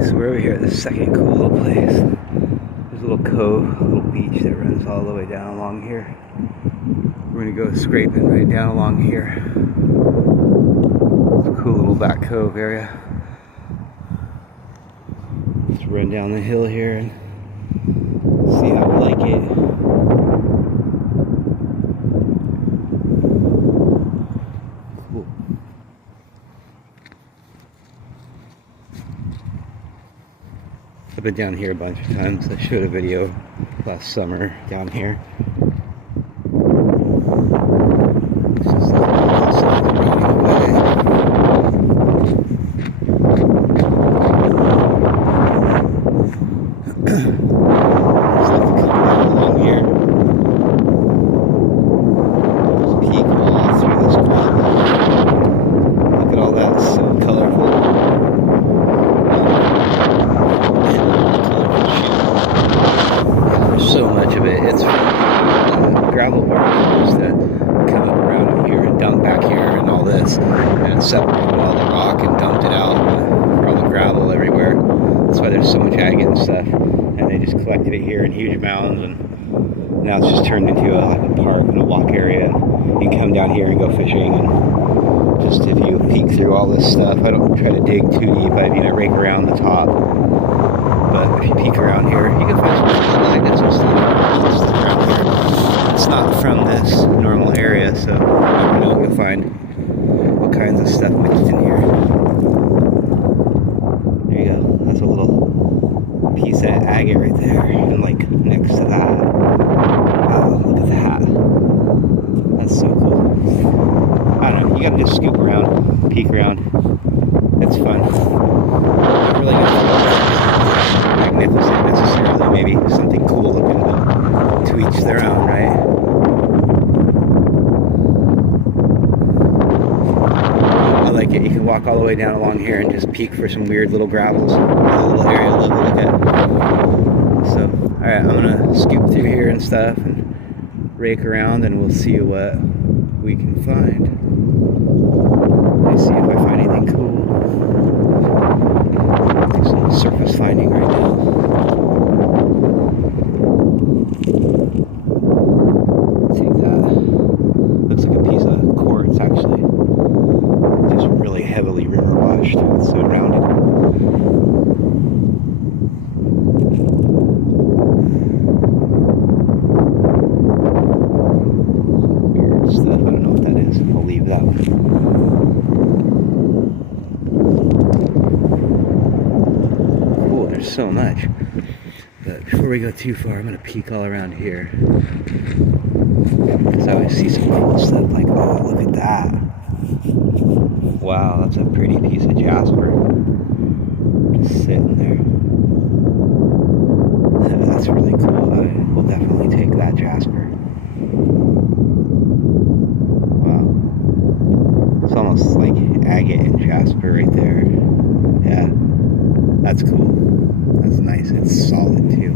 So we're over here at the second cool little place. There's a little cove, a little beach that runs all the way down along here. We're gonna go scraping right down along here. It's a cool little back cove area. Let's run down the hill here and see how we like it. Cool. I've been down here a bunch of times. I showed a video last summer down here. It's just like along here. Peek all through this gravel. Look at all that, it's so colorful. So much of it, it's gravel barges that come up around here and dump back here and all this, and it's separated all the rock and dumped it out for all the gravel everywhere. That's why there's so much agate and stuff, and they just collected it here in huge mounds, and now it's just turned into like a park and a walk area, and you can come down here and go fishing. And just if you peek through all this stuff, I don't try to dig too deep, I rake around the top. But if you peek around here, you can find some agates and stuff around here. It's not from this normal area, so you never know what you'll find. What kinds of stuff mixed in here. There you go. That's a little piece of agate right there, and like next to that. Wow, look at that. That's so cool. I don't know. You gotta just scoop around, peek around. It's fun. Not really magnificent necessarily, maybe something cool looking, but to each their own, right? I like it. You can walk all the way down along here and just peek for some weird little gravels, a little area to look at. So, alright, I'm gonna scoop through here and stuff and rake around, and we'll see what we can find. Let's see if I find anything cool. Some surface finding right now. Take that. Looks like a piece of quartz actually. Just really heavily river washed. It's so rounded. Weird stuff. I don't know what that is. I'll leave that one. There's so much, but before we go too far, I'm gonna peek all around here because I always see some cool stuff. Like, oh, look at that! Wow, that's a pretty piece of jasper just sitting there. That's really cool. I will definitely take that jasper. Wow, it's almost like agate and jasper right there. Yeah, that's cool. That's nice. It's solid too.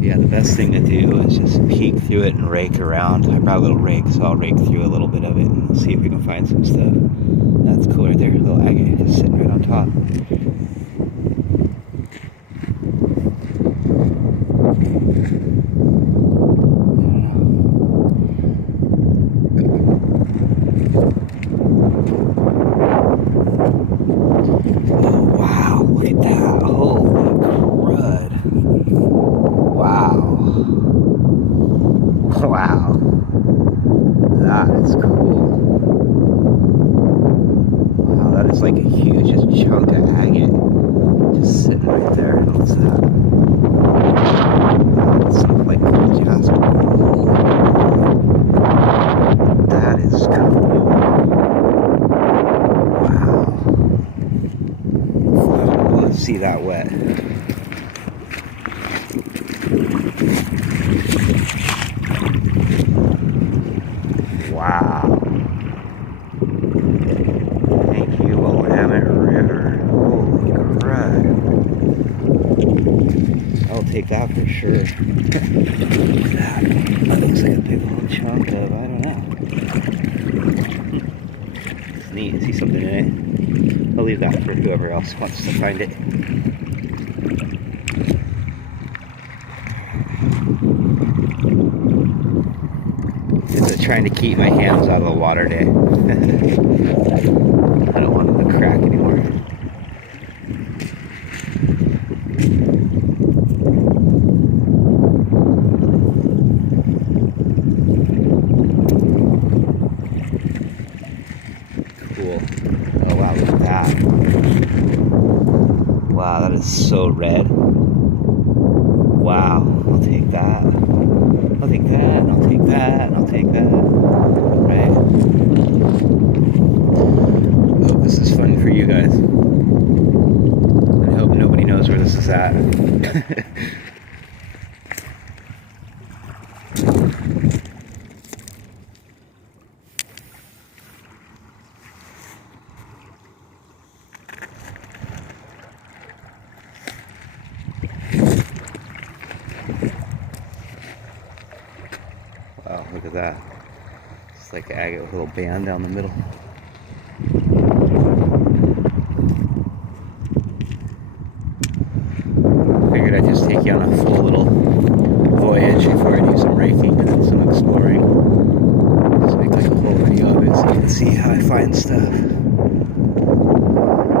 Yeah, the best thing to do is just peek through it and rake around. I brought a little rake, so I'll rake through a little bit of it and see if we can find some stuff. That's cool right there. A little agate just sitting right on top. Wow, that is cool. Wow, that is like a huge chunk of agate just sitting right there. What's that? That's something like cool jasper. That is cool. Wow. Let's see that wet. Wow. Thank you, Willamette River. Holy crud. I'll take take that for sure. That looks like a big old chunk of, I don't know. It's neat. See something in it. I'll leave that for whoever else wants to find it. It's trying to keep my hands out of the water day. I don't want them to crack anymore. Cool. Oh wow, look at that. Wow, that is so red. Wow, I'll take that. I'll take that, and I'll take that, and I'll take that. Right? I hope this is fun for you guys. I hope nobody knows where this is at. Wow, look at that. It's like an agate with a little band down the middle. Figured I'd just take you on a full little voyage before I do some raking and then some exploring. Just make like a whole video of it so you can see how I find stuff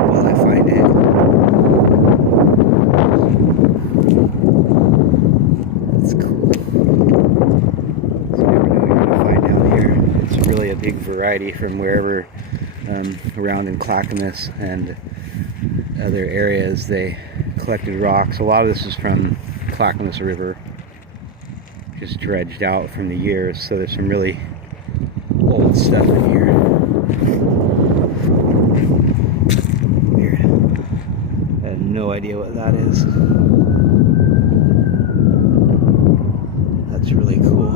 while I find it. That's cool. Really a big variety from wherever around in Clackamas and other areas they collected rocks. A lot of this is from Clackamas River, just dredged out from the years, so there's some really old stuff in here. Weird. I have no idea what that is. That's really cool.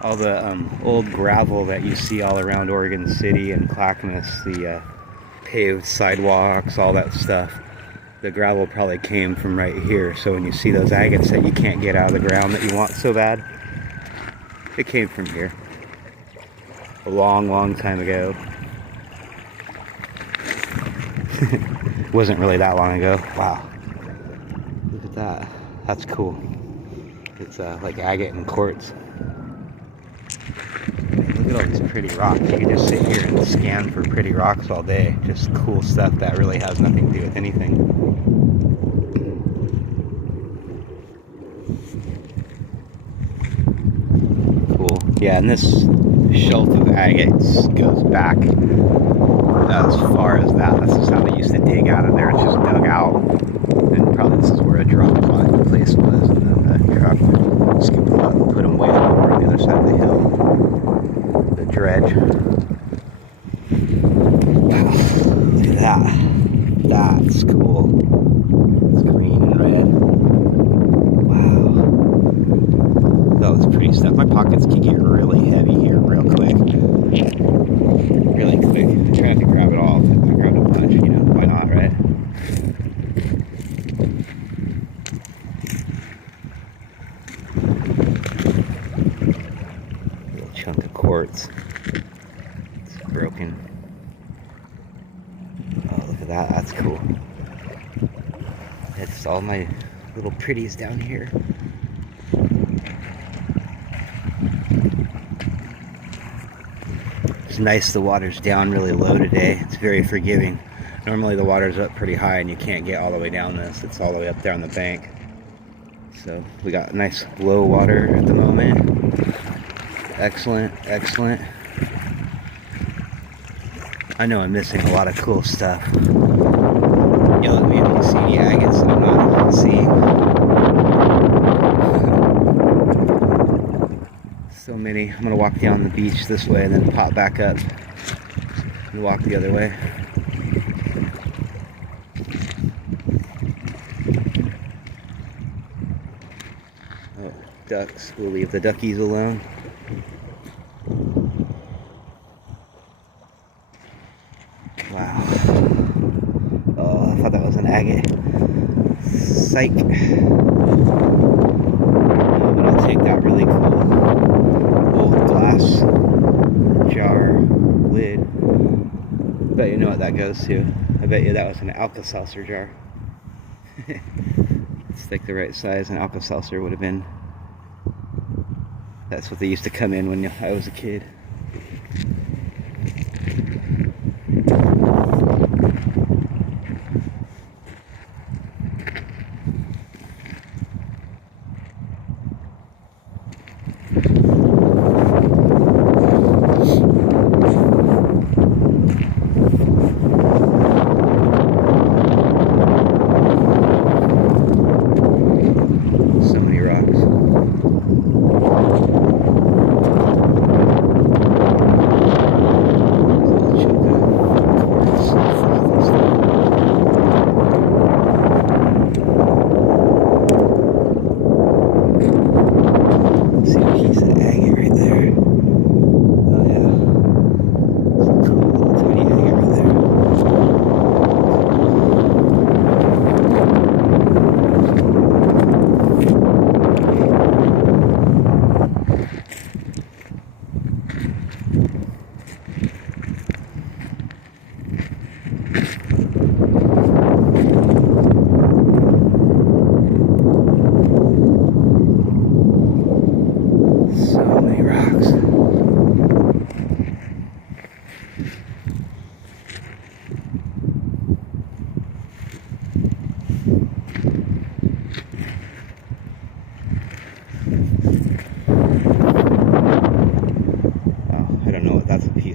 All the old gravel that you see all around Oregon City and Clackamas, the paved sidewalks, all that stuff, the gravel probably came from right here. So when you see those agates that you can't get out of the ground that you want so bad, it came from here a long, long time ago. Wasn't really that long ago. Wow, look at that. That's cool. It's like agate and quartz. Look at all these pretty rocks. You can just sit here and scan for pretty rocks all day. Just cool stuff that really has nothing to do with anything. Cool. Yeah, and this shelf of agates goes back as far as that. This is how they used to dig out of there. It's just dug out. And probably this is where a drop place was. And then the truck scooped them up and put them way over on the other side of the hill. The dredge. Wow, look at that. That's cool. It's green and red. Wow. That was pretty stuff. My pockets can get really heavy here real quick. Really quick. I'm trying to grab it all. I grabbed a bunch, you know, why not, right? Chunk of quartz. It's broken. Oh, look at that. That's cool. That's all my little pretties down here. It's nice the water's down really low today. It's very forgiving. Normally the water's up pretty high and you can't get all the way down this. It's all the way up there on the bank. So we got nice low water at the moment. Excellent, excellent. I know I'm missing a lot of cool stuff. Yell at me if you see any agates that I'm not seeing. So many. I'm gonna walk down the beach this way and then pop back up and walk the other way. Oh, ducks. We'll leave the duckies alone. Wow. Oh, I thought that was an agate. Psych. But I'll take that really cool old glass jar lid. I bet you know what that goes to. I bet you that was an Alka-Seltzer jar. It's like the right size an Alka-Seltzer would have been. That's what they used to come in when I was a kid. So many rocks.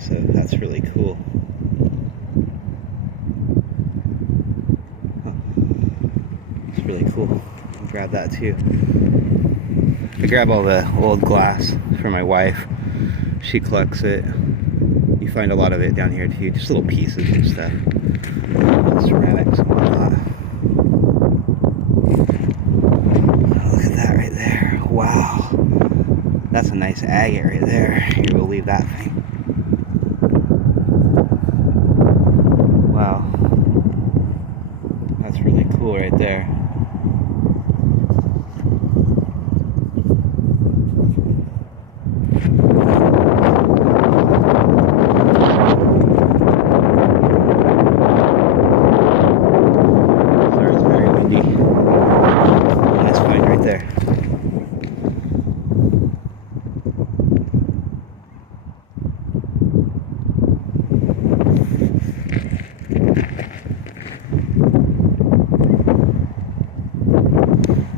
So that's really cool. It's really cool. I'll grab that too. I grab all the old glass for my wife. She collects it. You find a lot of it down here too, just little pieces and stuff. Ceramics and whatnot. Oh, look at that right there. Wow. That's a nice agate right there. You will leave that thing. Wow, that's really cool right there. Sorry, it's very windy. Nice find right there.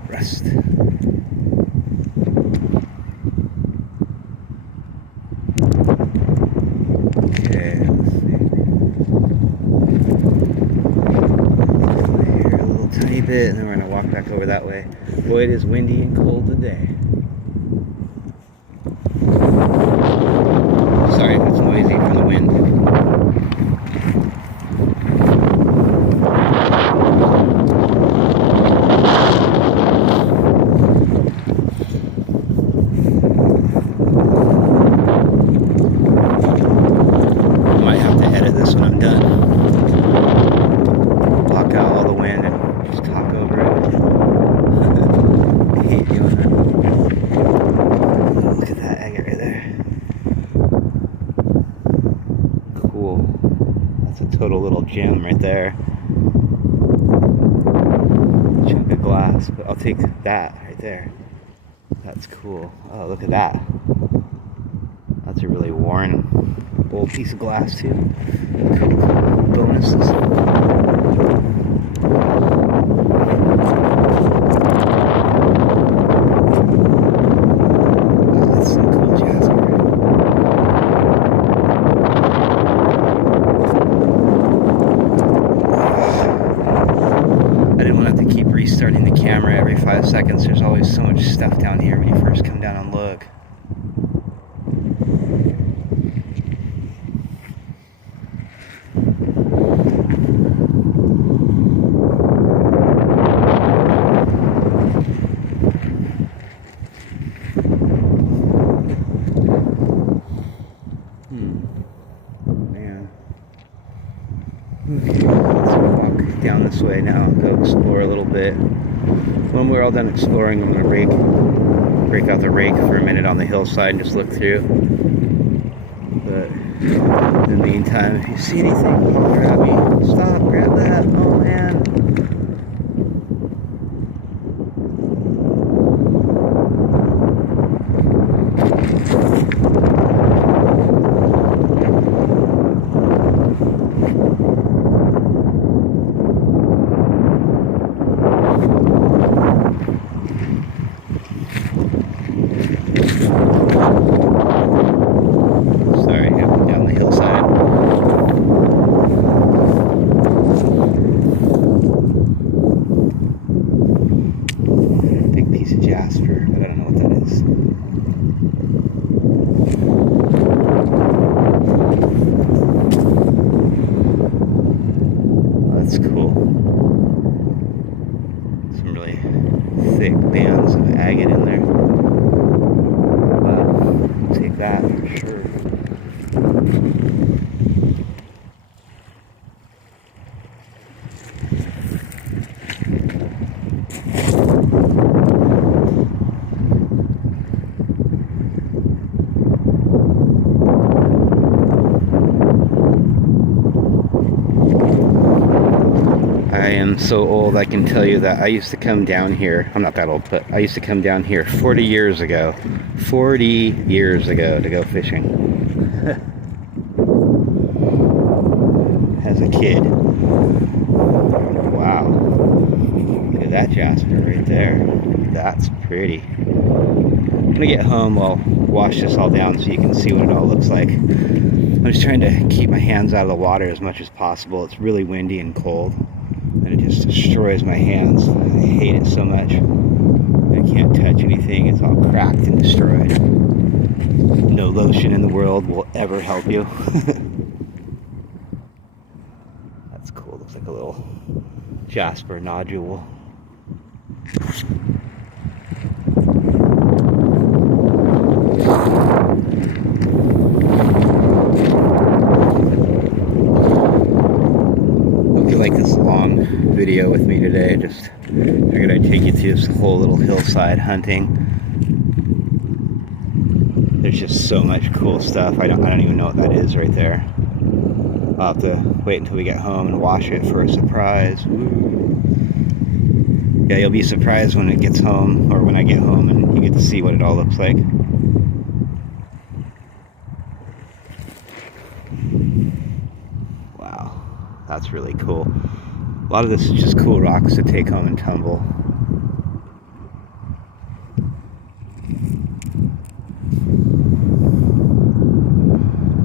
Rust. Okay, let's see. Here a little tiny bit, and then we're going to walk back over that way. Boy, it is windy and cold today. Sorry if it's noisy from the wind. Total little gem right there. Chunk of glass, but I'll take that right there. That's cool. Oh, look at that. That's a really worn old piece of glass too. Bonuses. That's some cool jasper. Restarting the camera every 5 seconds. There's always so much stuff down here when you first come down and look. Man. Okay, let's walk down this way now and go explore a little bit. When we're all done exploring, I'm going to break out the rake for a minute on the hillside and just look through. But in the meantime, if you see anything, holler at me. Stop, grab that. Oh man. Jasper, but I don't know what that is. Oh, that's cool. Some really thick bands of agate in there. I'll take that for sure. I am so old, I can tell you that I used to come down here. I'm not that old, but I used to come down here 40 years ago. 40 years ago to go fishing. As a kid. Wow. Look at that jasper right there. That's pretty. I'm gonna get home, I'll wash this all down so you can see what it all looks like. I'm just trying to keep my hands out of the water as much as possible. It's really windy and cold. And it just destroys my hands. I hate it so much. I can't touch anything. It's all cracked and destroyed. No lotion in the world will ever help you. That's cool. Looks like a little jasper nodule. Like this long video with me today. Just figured I'd take you through this whole little hillside hunting. There's just so much cool stuff. I don't even know what that is right there. I'll have to wait until we get home and wash it for a surprise. Ooh. Yeah, you'll be surprised when it gets home, or when I get home and you get to see what it all looks like. That's really cool. A lot of this is just cool rocks to take home and tumble.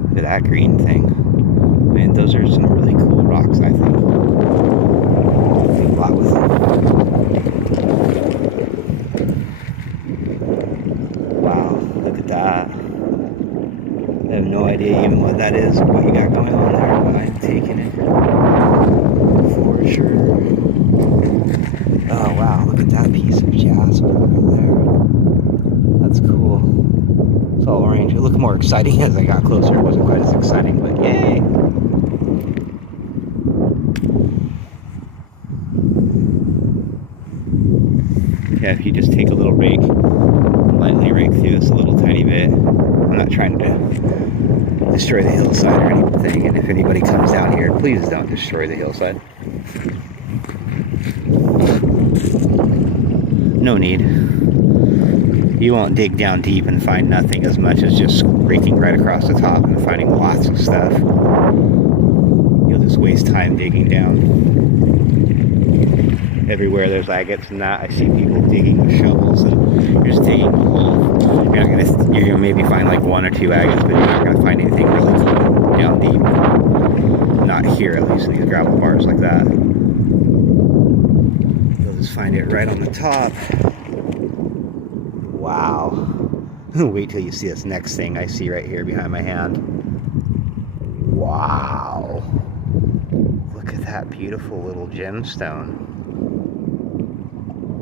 Look at that green thing. I mean, those are some really cool rocks, I think. I do a lot with them. Wow, look at that. I have no idea even what that is, or what you got going on there, but I'm taking it for sure. Oh wow, look at that piece of jasper right there. That's cool. It's all orange. It looked more exciting as I got closer. It wasn't quite as exciting, but yay! Yeah, if you just take a little rake and lightly rake through this a little tiny bit. I'm not trying to destroy the hillside or anything, and if anybody comes down here, please don't destroy the hillside. No need. You won't dig down deep and find nothing as much as just raking right across the top and finding lots of stuff. You'll just waste time digging down. Everywhere there's agates and that, I see people digging with shovels, and you're just digging a hole. You're gonna maybe find like 1 or 2 agates, but you're not gonna find anything really cool down deep. Not here, at least in these gravel bars like that. You'll just find it right on the top. Wow. Wait till you see this next thing I see right here behind my hand. Wow. Look at that beautiful little gemstone.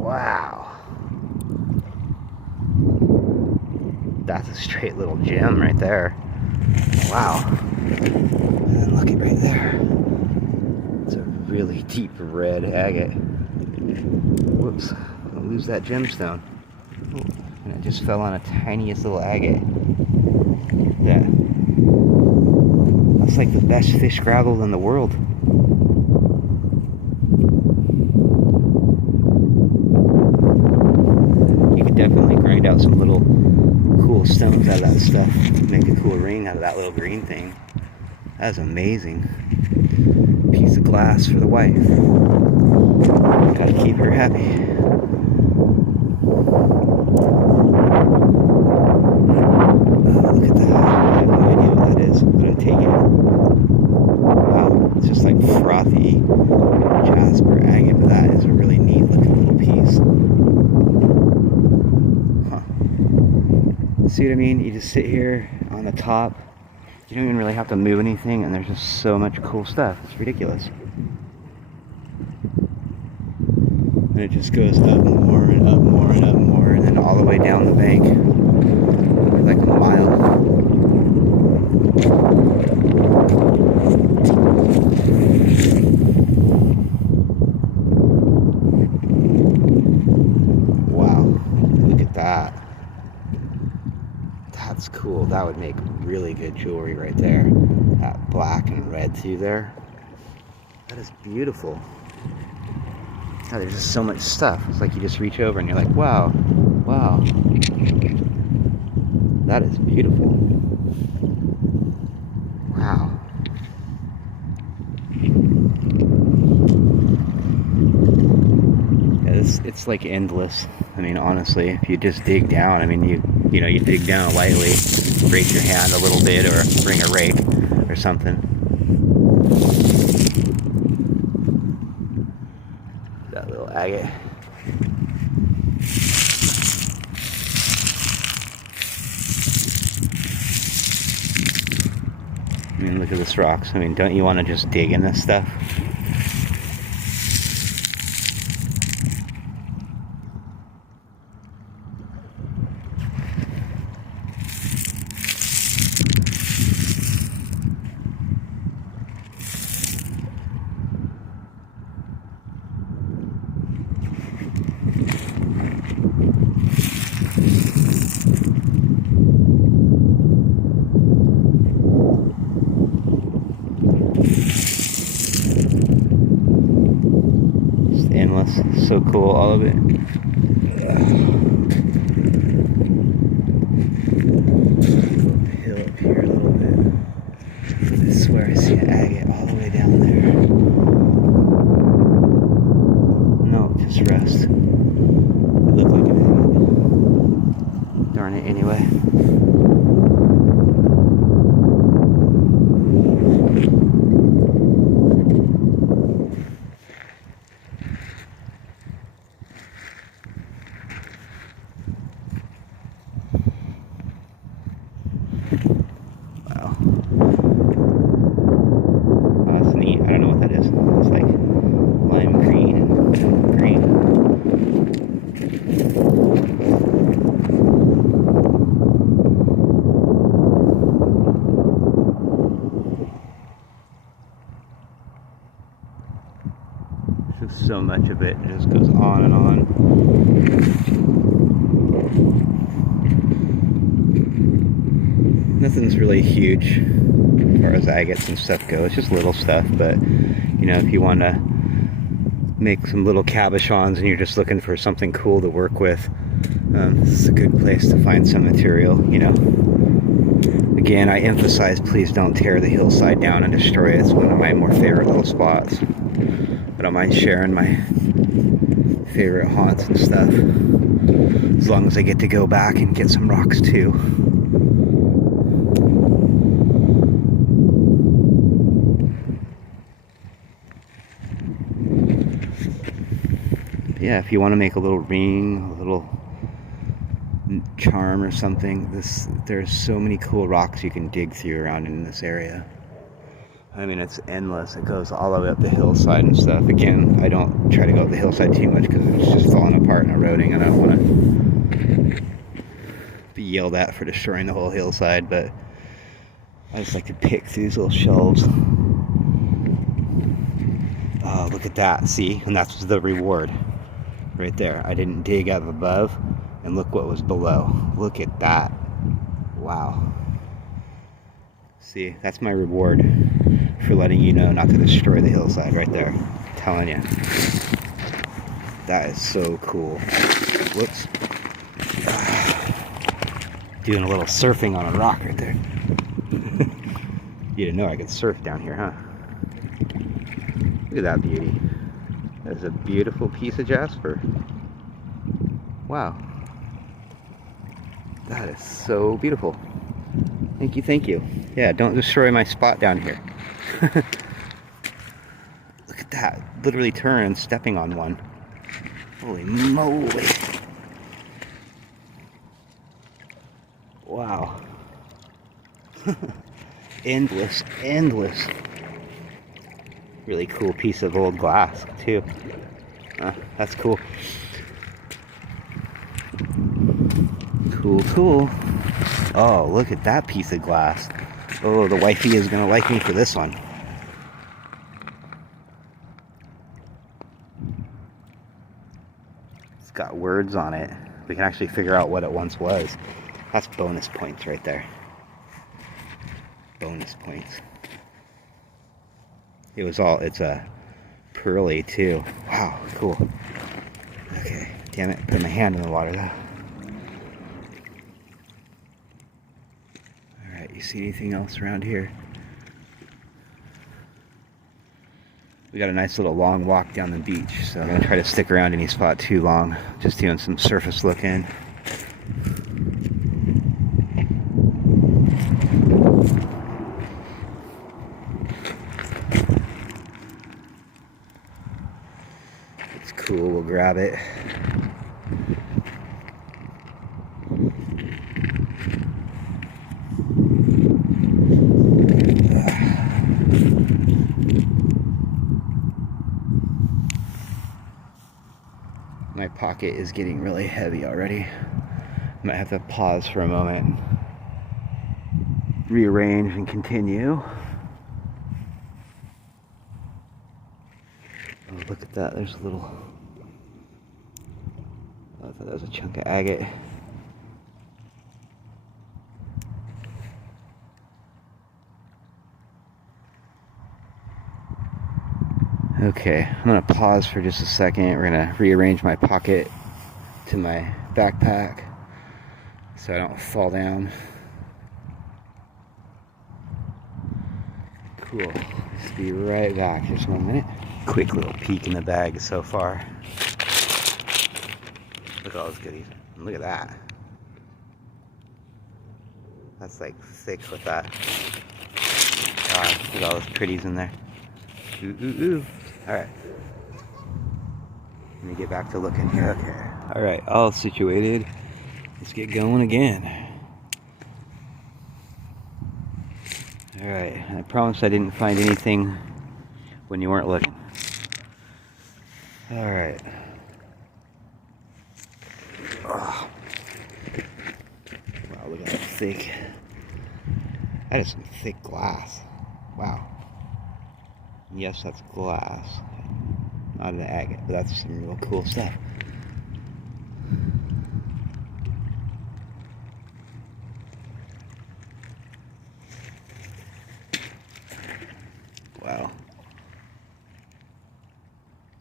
Wow. That's a straight little gem right there. Wow. And then look at right there. really deep red agate. Whoops, I'll lose that gemstone. And it just fell on a tiniest little agate. That's like the best fish gravel in the world. You could definitely grind out some little cool stones out of that stuff. Make a cool ring out of that little green thing. That is amazing. Piece of glass for the wife. Gotta keep her happy. Oh, look at that. I have no idea what that is, but I'm taking it. Wow, it's just like frothy jasper agate, but that is a really neat looking little piece. Huh. See what I mean? You just sit here on the top. You don't even really have to move anything, and there's just so much cool stuff. It's ridiculous. And it just goes up more and up more and up more, and then all the way down the bank, like a mile. Wow, look at that. That's cool. That would make really good jewelry right there. That black and red through there. That is beautiful. God, there's just so much stuff. It's like you just reach over and you're like, wow, wow. That is beautiful. Wow. Yeah, it's like endless. I mean, honestly, if you just dig down, I mean, you dig down lightly, break your hand a little bit, or bring a rake or something. That little agate. I mean, look at this rocks. I mean, don't you want to just dig in this stuff? Endless. So cool, all of it. Hill up here a little bit. I swear I see an agate all the way down there. No, just rust. It looked like an agate. Darn it, anyway. Wow. Oh, that's neat. I don't know what that is. It's like lime green and green. There's just so much of it. It just goes on and on. Nothing's really huge as far as agates and stuff go. It's just little stuff, but you know, if you want to make some little cabochons and you're just looking for something cool to work with, this is a good place to find some material, you know. Again, I emphasize, please don't tear the hillside down and destroy it. It's one of my more favorite little spots. I don't mind sharing my favorite haunts and stuff, as long as I get to go back and get some rocks too. Yeah, if you want to make a little ring, a little charm or something, there's so many cool rocks you can dig through around in this area. I mean, it's endless. It goes all the way up the hillside and stuff. Again, I don't try to go up the hillside too much because it's just falling apart and eroding, and I don't want to be yelled at for destroying the whole hillside, but I just like to pick through these little shelves. Oh, look at that. See? And that's the reward right there. I didn't dig up above, and look what was below. Look at that. Wow. See, that's my reward for letting you know not to destroy the hillside right there. I'm telling you. That is so cool. Whoops. Doing a little surfing on a rock right there. You didn't know I could surf down here, huh? Look at that beauty. That is a beautiful piece of jasper. Wow. That is so beautiful. Thank you, thank you. Yeah, don't destroy my spot down here. Look at that. Literally turned, stepping on one. Holy moly. Wow. Endless, endless. Really cool piece of old glass, too. That's cool. Cool, cool. Oh, look at that piece of glass. Oh, the wifey is gonna like me for this one. It's got words on it. We can actually figure out what it once was. That's bonus points right there. Bonus points. It's a pearly too. Wow, cool. Okay, damn it, put my hand in the water though. Alright, you see anything else around here? We got a nice little long walk down the beach, so I'm gonna try to stick around any spot too long. Just doing some surface looking. It's cool, we'll grab it. My pocket is getting really heavy already. I might have to pause for a moment, rearrange and continue. Oh, look at that, there's a little, I thought that was a chunk of agate. Okay, I'm gonna pause for just a second. We're gonna rearrange my pocket to my backpack so I don't fall down. Cool, let's be right back, just 1 minute. Quick little peek in the bag so far. Look at all those goodies. Look at that. That's like thick with that. Look at all those pretties in there. Ooh, ooh, ooh. Alright. Let me get back to looking here. Okay. Alright, all situated. Let's get going again. Alright, I promise I didn't find anything when you weren't looking. Alright. Oh. Wow, look at that thick. That is some thick glass. Wow. Yes, that's glass. Not an agate, but that's some real cool stuff. Wow.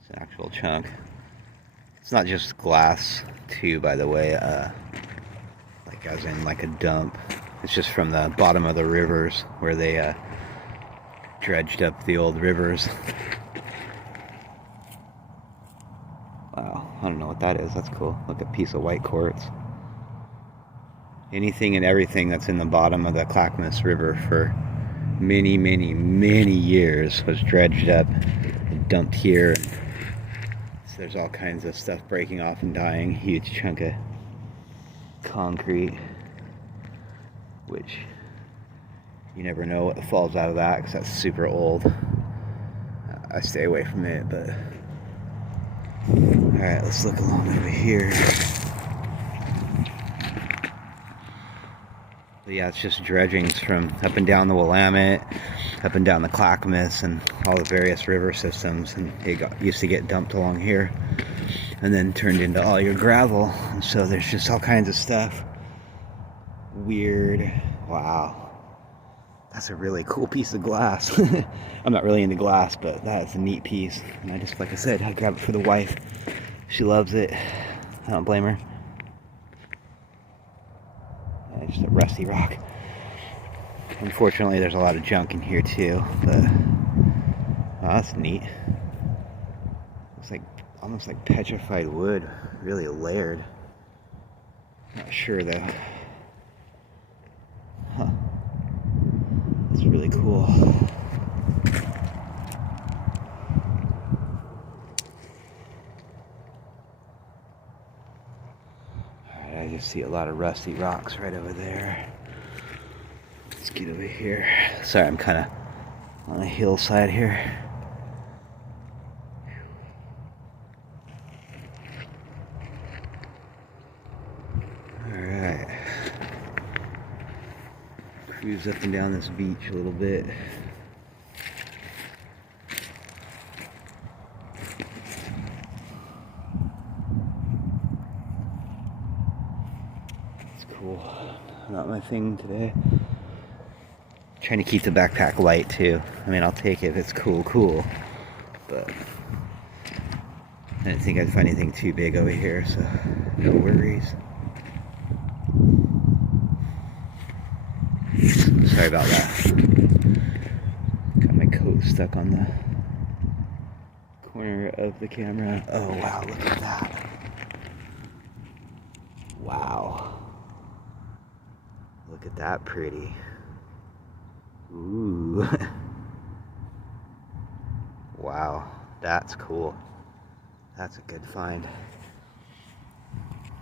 It's an actual chunk. It's not just glass, too, by the way. Like as in like a dump. It's just from the bottom of the rivers where they dredged up the old rivers. Wow, I don't know what that is. That's cool. Look, a piece of white quartz. Anything and everything that's in the bottom of the Clackamas River for many, many, many years was dredged up and dumped here. So there's all kinds of stuff breaking off and dying. Huge chunk of concrete, which you never know what falls out of that because that's super old. I stay away from it, but alright, let's look along over here. yeah, it's just dredgings from up and down the Willamette, up and down the Clackamas, and all the various river systems, and it used to get dumped along here and then turned into all your gravel. And so there's just all kinds of stuff. Weird. Wow, that's a really cool piece of glass. I'm not really into glass, but that's a neat piece, and I just, like I said, I grabbed it for the wife. She loves it. I don't blame her. Yeah, just a rusty rock. Unfortunately, there's a lot of junk in here too, but oh, that's neat. It's like almost like petrified wood, really layered. Not sure though. Huh. That's really cool. Alright, I just see a lot of rusty rocks right over there. Let's get over here. Sorry, I'm kind of on a hillside here. Alright. Cruise up and down this beach a little bit. It's cool. Not my thing today. Trying to keep the backpack light too. I mean, I'll take it if it's cool, but I didn't think I'd find anything too big over here, so no worries. Sorry about that. Got my coat stuck on the corner of the camera. Oh wow, look at that. Wow. Look at that pretty. Ooh. Wow, that's cool. That's a good find.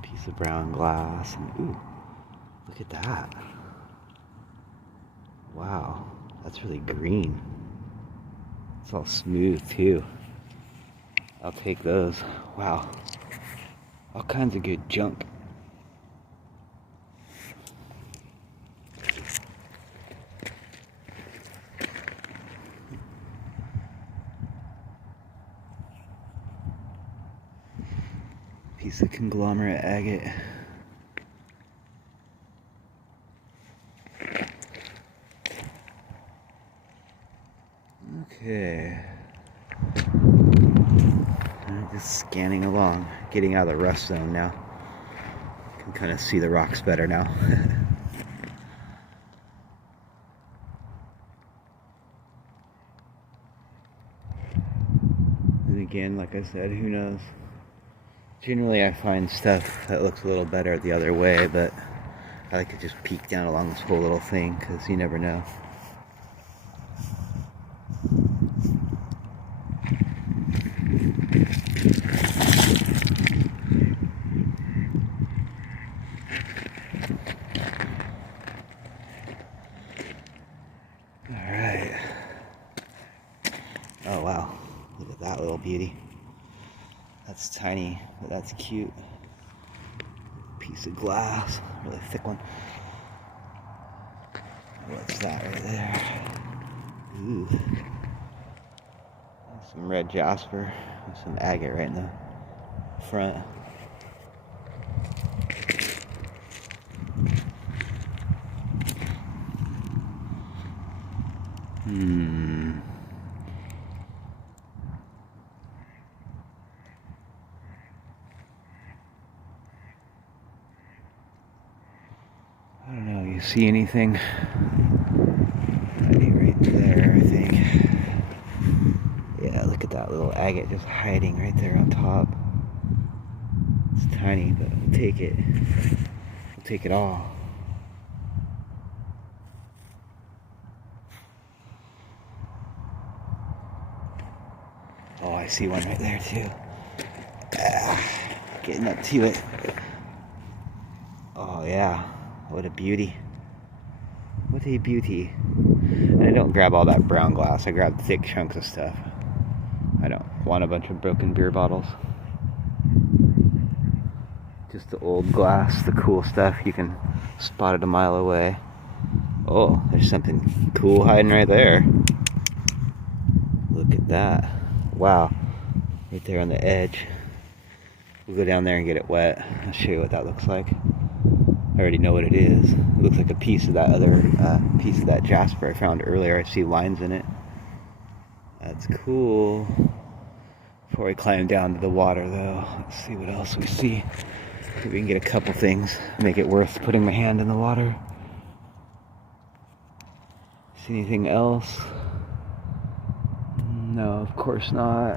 Piece of brown glass. And ooh, look at that. Wow, that's really green. It's all smooth too. I'll take those. Wow. All kinds of good junk. Piece of conglomerate agate. Okay. I'm just scanning along, getting out of the rust zone now. Can kind of see the rocks better now. And again, like I said, who knows? Generally I find stuff that looks a little better the other way, but I like to just peek down along this whole little thing because you never know. Alright. Oh wow, look at that little beauty. That's tiny, but that's cute. Piece of glass, really thick one. What's that right there? Ooh. Some red jasper and some agate right in the front. I don't know, you see anything? Right there, I think. Yeah, look at that little agate just hiding right there on top. It's tiny, but we'll take it. We'll take it all. Oh, I see one right there too. Getting up to it. Oh yeah, what a beauty. What a beauty. And I don't grab all that brown glass, I grab thick chunks of stuff. I don't want a bunch of broken beer bottles. Just the old glass, the cool stuff, you can spot it a mile away. Oh, there's something cool hiding right there. Look at that. Wow. Right there on the edge. We'll go down there and get it wet. I'll show you what that looks like. I already know what it is. It looks like a piece of that other piece of that jasper I found earlier. I see lines in it. That's cool. Before we climb down to the water though, let's see what else we see. Maybe we can get a couple things, make it worth putting my hand in the water. See anything else? No, of course not.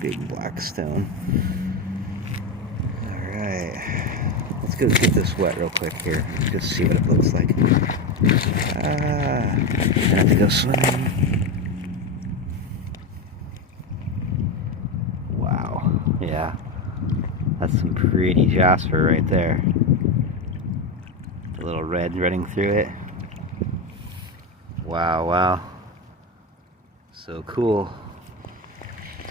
Big black stone. Alright. Let's go get this wet real quick here. Just see what it looks like. I have to go swimming. Wow. Yeah. That's some pretty jasper right there. A little red running through it. Wow, wow. So cool.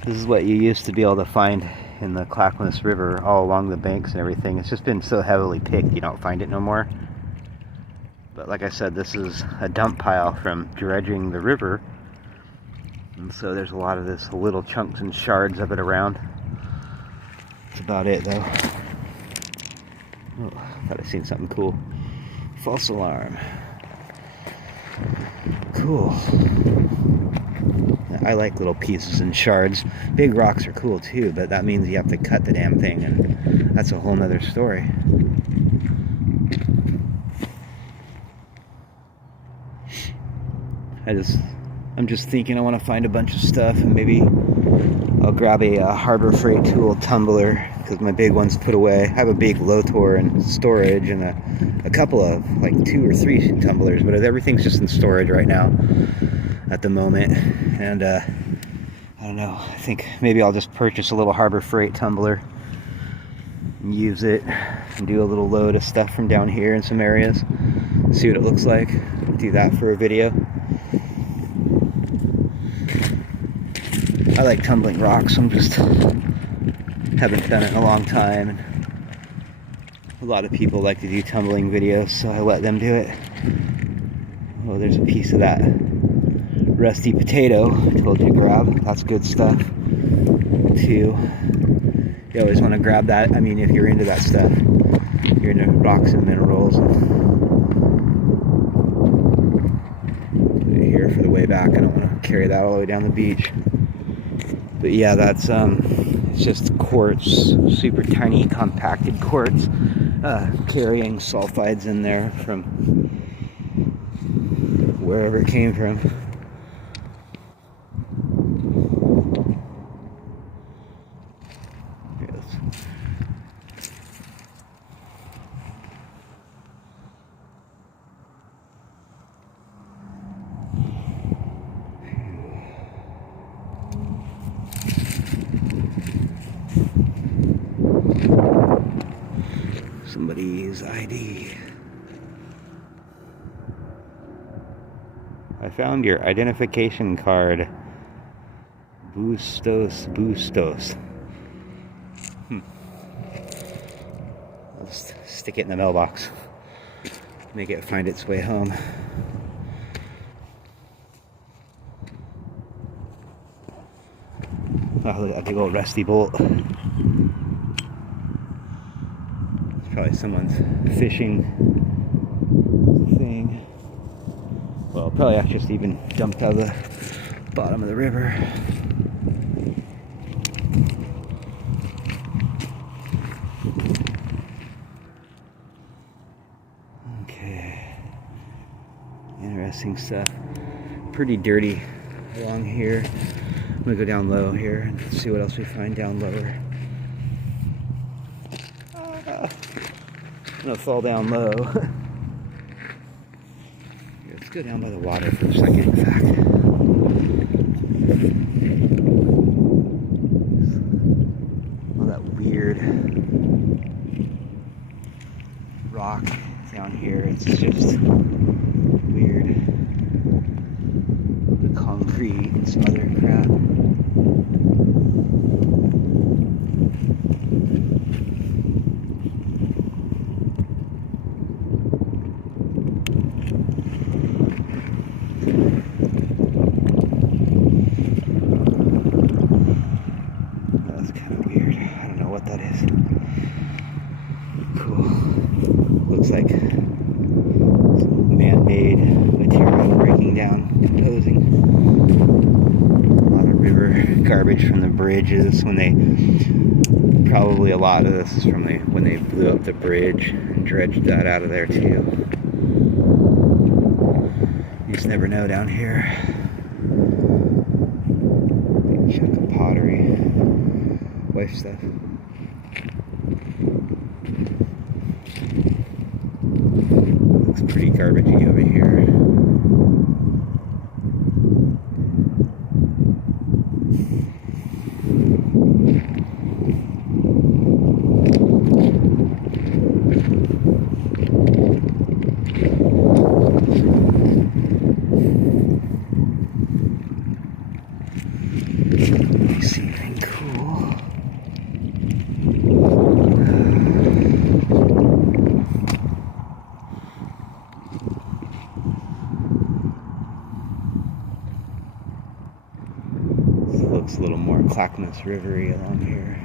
This is what you used to be able to find in the Clackamas River, all along the banks and everything. It's just been so heavily picked, you don't find it no more. But like I said, this is a dump pile from dredging the river. And so there's a lot of this little chunks and shards of it around. That's about it though. Oh, I thought I seen something cool. False alarm. Cool. I like little pieces and shards. Big rocks are cool too, but that means you have to cut the damn thing, and that's a whole nother story. I'm just thinking I want to find a bunch of stuff, and maybe I'll grab a Harbor Freight tool tumbler, because my big one's put away. I have a big Lotor in storage, and a couple of, like 2 or 3 tumblers, but everything's just in storage right now at the moment. And I don't know, I think maybe I'll just purchase a little Harbor Freight tumbler and use it and do a little load of stuff from down here in some areas, see what it looks like, do that for a video. I like tumbling rocks. I'm just haven't done it in a long time, and a lot of people like to do tumbling videos, so I let them do it. Oh, there's a piece of that rusty potato I told you to grab. That's good stuff too. You always want to grab that. I mean, if you're into that stuff, you're into rocks and minerals. Put it here for the way back. I don't want to carry that all the way down the beach. But yeah, that's it's just quartz, super tiny compacted quartz, carrying sulfides in there from wherever it came from. Somebody's ID. I found your identification card. Bustos. I'll just stick it in the mailbox. Make it find its way home. Oh, look at that big old rusty bolt. Probably someone's fishing thing. Well, probably I just even dumped out of the bottom of the river. Okay. Interesting stuff. Pretty dirty along here. I'm gonna go down low here and see what else we find down lower. I'm gonna fall down low. Let's go down by the water for a second, in fact. All that weird rock down here, it's just weird. The concrete and some other what that is. Cool. Looks like some man-made material breaking down, composing. A lot of river garbage from the bridges probably a lot of this is from when they blew up the bridge and dredged that out of there too. You just never know down here. Big chunk of pottery. Wife stuff. Looks pretty garbagey over here. See anything cool? This looks a little more Clackamas Rivery along here.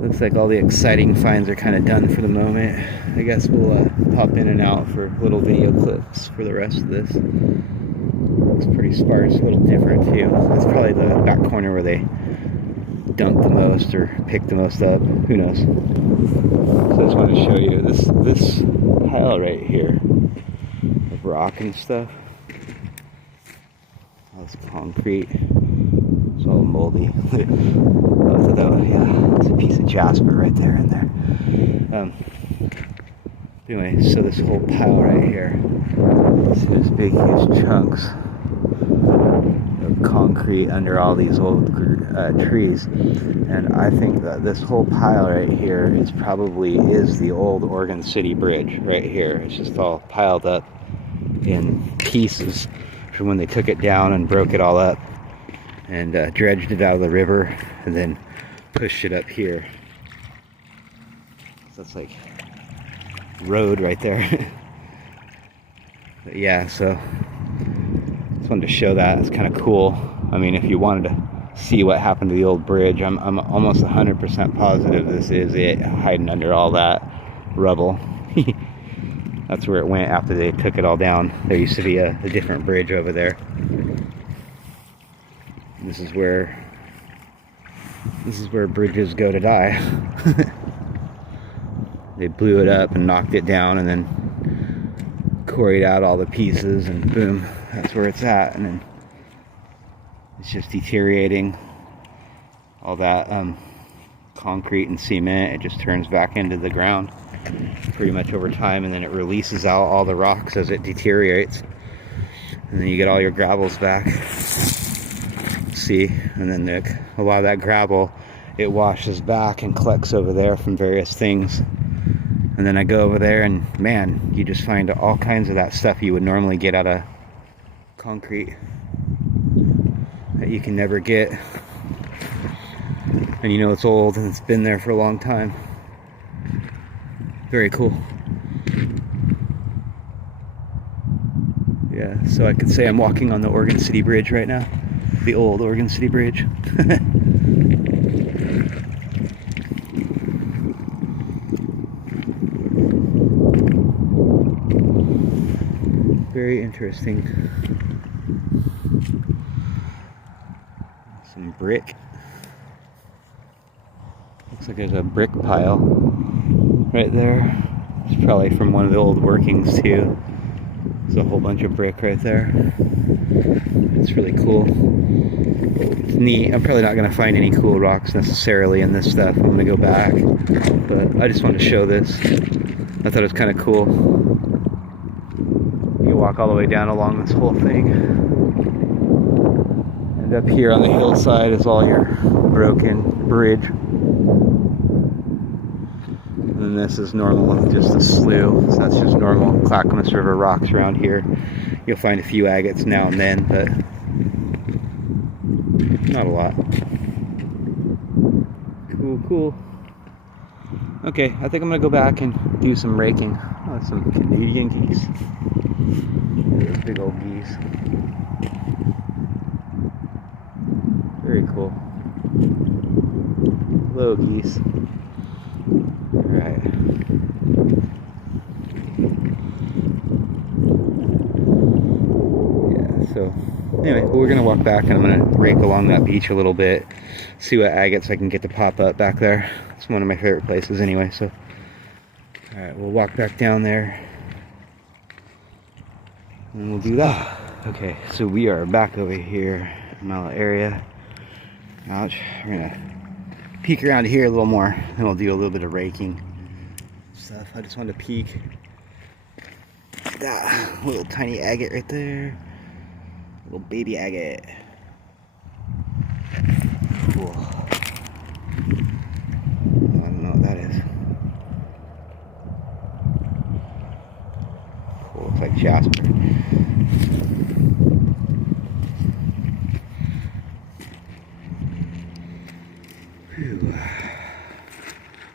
Looks like all the exciting finds are kind of done for the moment. I guess we'll pop in and out for little video clips for the rest of this. Looks pretty sparse, a little different too. That's probably the back corner where they dumped the most or picked the most up. Who knows? So I just want to show you this pile right here of rock and stuff. All this concrete. It's all moldy. Yeah, it's a piece of jasper right there in there. Anyway, so this whole pile right here, see those big huge chunks of concrete under all these old trees, and I think that this whole pile right here is the old Oregon City Bridge right here. It's just all piled up in pieces from when they took it down and broke it all up and dredged it out of the river and then pushed it up here. So that's like road right there. But yeah, so just wanted to show that. It's kind of cool. I mean, if you wanted to see what happened to the old bridge, I'm almost 100% positive this is it, hiding under all that rubble. That's where it went after they took it all down. There used to be a different bridge over there. This is where bridges go to die. They blew it up and knocked it down and then quarried out all the pieces, and boom, that's where it's at. And then it's just deteriorating. All that concrete and cement, it just turns back into the ground pretty much over time, and then it releases out all the rocks as it deteriorates, and then you get all your gravels back. See, and then a lot of that gravel, it washes back and collects over there from various things. And then I go over there and man, you just find all kinds of that stuff you would normally get out of concrete that you can never get. And you know it's old and it's been there for a long time. Very cool. Yeah, so I could say I'm walking on the Oregon City Bridge right now. The old Oregon City Bridge. Very interesting. Some brick. Looks like there's a brick pile right there. It's probably from one of the old workings too. There's a whole bunch of brick right there. It's really cool. It's neat. I'm probably not going to find any cool rocks necessarily in this stuff. I'm going to go back. But I just wanted to show this. I thought it was kind of cool. You walk all the way down along this whole thing. And up here on the hillside is all your broken bridge. And then this is normal, just a slough. So that's just normal Clackamas River rocks around here. You'll find a few agates now and then, but not a lot. Cool. Cool. Okay, I think I'm gonna go back and do some raking on some Canadian geese. Those big old geese. Very cool. Little geese. Alright. Yeah, so anyway, we're gonna walk back and I'm gonna rake along that beach a little bit, see what agates I can get to pop up back there. It's one of my favorite places anyway, so alright, we'll walk back down there and we'll do that. Okay, so we are back over here in my little area. Ouch. We're gonna peek around here a little more and we'll do a little bit of raking stuff. I just wanted to peek. That little tiny agate right there. Little baby agate. Cool. I don't know what that is. Cool, looks like jasper. Whew.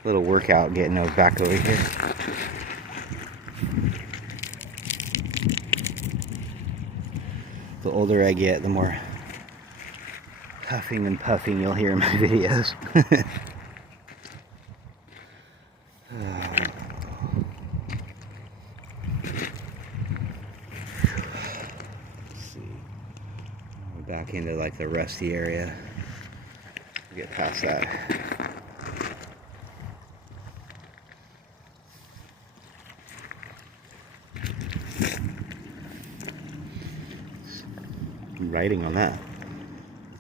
Little workout getting those back over here. The older I get, the more huffing and puffing you'll hear in my videos. Let's see. We're back into like the rusty area. We'll get past that. Writing on that.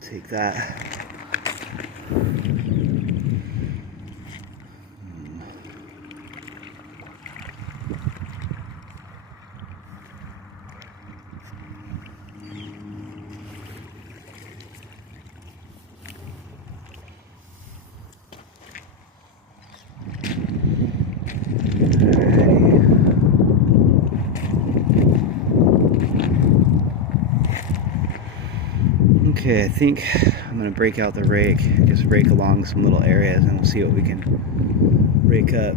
Take that. Okay, I think I'm going to break out the rake, just rake along some little areas and see what we can rake up.